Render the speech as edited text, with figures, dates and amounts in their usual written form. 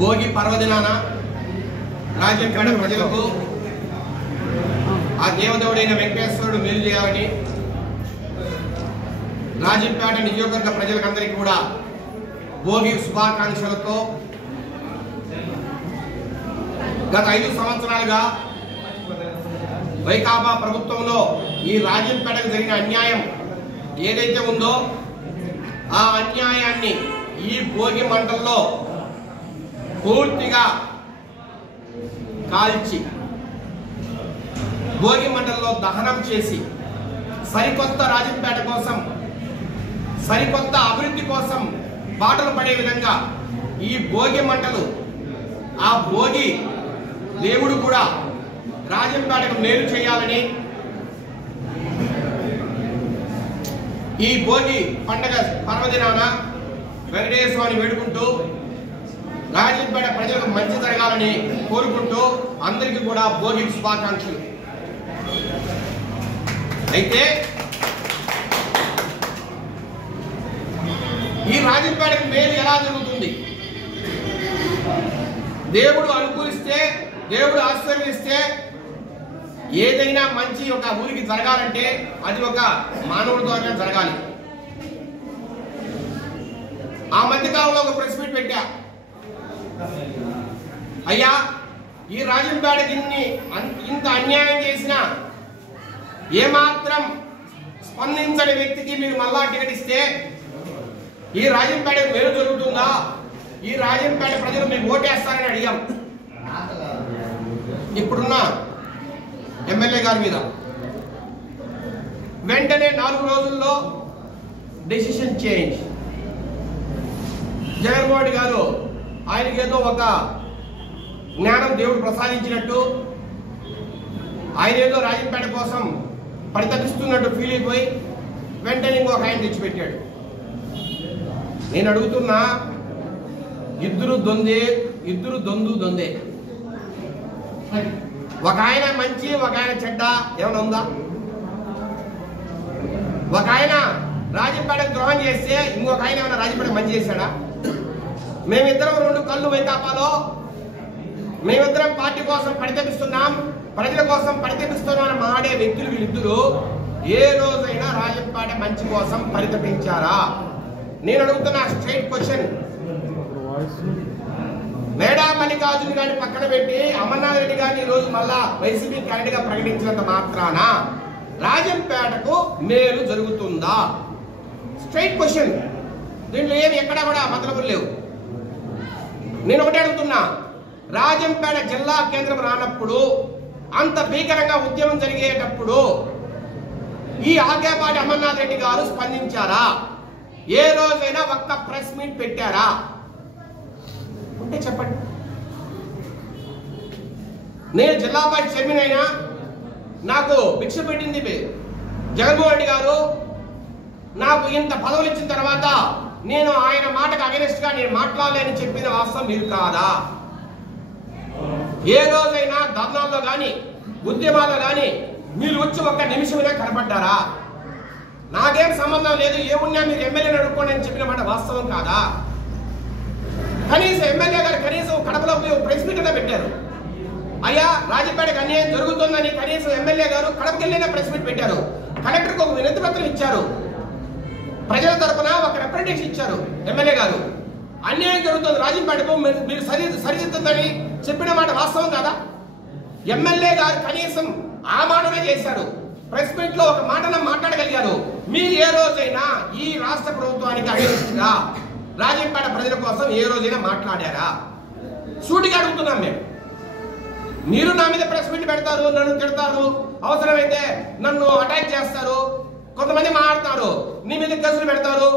భోగి పర్వదినాన రాజంపేట ప్రజలకు ఆ దేవదేవుడైన వెంకటేశ్వరుడు మేలు చేయాలని రాజంపేట నియోజకవర్గ ప్రజలందరికీ కూడా భోగి శుభాకాంక్షలతో గత 5 సంవత్సరాలుగా వైకాపా ప్రభుత్వంలో ఈ రాజంపేటకు జరిగిన అన్యాయం ఏదైతే ఉందో ఆ అన్యాయాన్ని ఈ భోగి మంటల్లో పూర్తిగా కాల్చి భోగి మంటల్లో దహనం చేసి సరికొత్త రాజంపేట కోసం సరికొత్త అభివృద్ధి కోసం బాటలు పడే విధంగా ఈ భోగి మంటలు ఆ భోగి దేవుడు కూడా రాజంపేటకు మేలు చేయాలని ఈ భోగి పండగ పర్వదినాన వెంకటేశ్వరుని వేడుకుంటూ రాజంపేట ప్రజలకు మంచి జరగాలని కోరుకుంటూ అందరికీ కూడా భోగి శుభాకాంక్షలు. అయితే ఈ రాజంపేటకు మేలు ఎలా జరుగుతుంది? దేవుడు అనుకూలిస్తే, దేవుడు ఆశీర్వదిస్తే ఏదైనా మంచి ఒక ఊరికి జరగాలంటే అది ఒక మానవుడి ద్వారా జరగాలి. ఆ మధ్యకాలంలో ఒక ప్రెస్ మీట్ పెట్టా, అయ్యా ఈ రాజంపేటకి ఇంత అన్యాయం చేసినా ఏమాత్రం స్పందించని వ్యక్తికి మీరు మళ్ళా టికెట్ ఇస్తే ఈ రాజంపేటకు మేలు జరుగుతుందా? ఈ రాజంపేట ప్రజలు మీకు ఓటేస్తారని అడిగాం. ఇప్పుడున్న ఎమ్మెల్యే గారి మీద వెంటనే 4 రోజుల్లో డెసిషన్ చేంజ్. జగన్మోహన్ రెడ్డి గారు ఆయనకేదో ఒక జ్ఞానం దేవుడు ప్రసాదించినట్టు, ఆయన ఏదో రాజంపేట కోసం పరితపిస్తున్నట్టు ఫీల్ అయిపోయి వెంటనే ఇంకొక ఆయన తెచ్చిపెట్టాడు. నేను అడుగుతున్నా, ఇద్దరు దొందే. ఒక ఆయన మంచి, ఒక ఆయన చెడ్డ ఏమైనా ఉందా? ఒక ఆయన రాజంపేటకు ద్రోహం చేస్తే ఇంకొక ఆయన ఏమైనా రాజంపేట మంచి చేశాడా? మేమిద్దరం 2 కళ్ళు వైకాపాలో, మేమిద్దరం పార్టీ కోసం పరితపిస్తున్నాం, ప్రజల కోసం పరితపిస్తున్నామని మాడే వ్యక్తులు వీళ్ళిద్దరూ ఏ రోజైనా రాజంపేట మంచి కోసం పరితపించారా? నేను అడుగుతున్నా స్ట్రైట్ క్వశ్చన్. మేడా మల్లికార్జున గారిని పక్కన పెట్టి అమర్నాథ్ రెడ్డి గారిని ఈ రోజు మళ్ళా వైసీపీ క్యాండిడేట్ గా ప్రకటించినంత మాత్రాన రాజంపేటకు మేలు జరుగుతుందా? Straight question. దీంట్లో ఏమి ఎక్కడా కూడా మతలబులు లేవు. నేను ఒకటే అడుగుతున్నా, రాజంపేట జిల్లా కేంద్రం రానప్పుడు, అంత భీకరంగా ఉద్యమం జరిగేటప్పుడు ఈ ఆకేపాటి అమర్నాథ్ రెడ్డి గారు స్పందించారా? ఏ రోజైనా ఒక్క ప్రెస్ మీట్ పెట్టారా? ఉంటే చెప్పండి. నేను జిల్లా పరిషత్ చైర్మన్ అయినా నాకు భిక్ష పెట్టింది జగన్మోహన్ రెడ్డి గారు. నాకు ఇంత పదవులు ఇచ్చిన తర్వాత నేను ఆయన మాటకు అగెనిస్ట్ గా నేను మాట్లాడలేని చెప్పిన వాస్తవం మీరు కాదా? ఏ రోజైనా ధర్నాల్లో గాని ఉద్యమాల్లో గాని మీరు వచ్చి ఒక్క నిమిషమైనా కనపడ్డారా? నాకేం సంబంధం లేదు, ఏమున్నా మీరు ఎమ్మెల్యేని అడుక్కోండి అని చెప్పిన మాట వాస్తవం కాదా? కనీసం ఎమ్మెల్యే గారు కనీసం కడపలో ప్రెస్ మీట్ పెట్టారు. అయ్యా రాజంపేటకు అన్యాయం జరుగుతుందని కనీసం ఎమ్మెల్యే గారు కడపకి వెళ్ళినా ప్రెస్ మీట్ పెట్టారు. కలెక్టర్కి ఒక వినతి పత్రం ఇచ్చారు, ప్రజల తరపున ఒక రిప్రజెంటేషన్ ఇచ్చారు ఎమ్మెల్యే గారు. అన్యాయం జరుగుతుంది రాజంపేటకు, మీరు సరిదిద్దుతుందని చెప్పిన మాట వాస్తవం కాదా? ఎమ్మెల్యే గారు కనీసం ఆ మాటనే చేశారు, ప్రెస్ మీట్ లో ఒక మాటను మాట్లాడగలిగారు. మీరు ఏ రోజైనా ఈ రాష్ట్ర ప్రభుత్వానికి అగెనిస్ట్గా రాజంపేట ప్రజల కోసం ఏ రోజైనా మాట్లాడారా? సూటిగా అడుగుతున్నాం మేము. మీరు నా మీద ప్రెస్ మీట్ పెడతారు, నన్ను తిడతారు, అవసరమైతే నన్ను అటాక్ చేస్తారు, కొంతమంది మాట్లాడతారు, నీ మీద కేసులు పెడతారు.